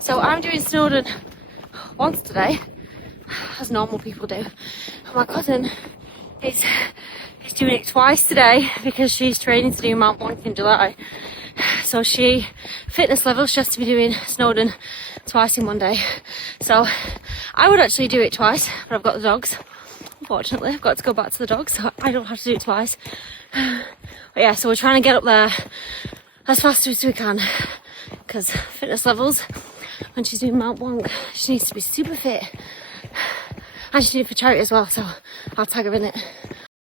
So I'm doing Snowdon once today, as normal people do. And my cousin is doing it twice today because she's training to do Mount Blanc in July. So fitness level, she has to be doing Snowdon twice in one day. So I would actually do it twice, but I've got the dogs. Unfortunately, I've got to go back to the dogs, so I don't have to do it twice. But yeah, so we're trying to get up there as fast as we can, because fitness levels, when she's doing Mount Blanc, she needs to be super fit. And she's doing it for charity as well, so I'll tag her in it.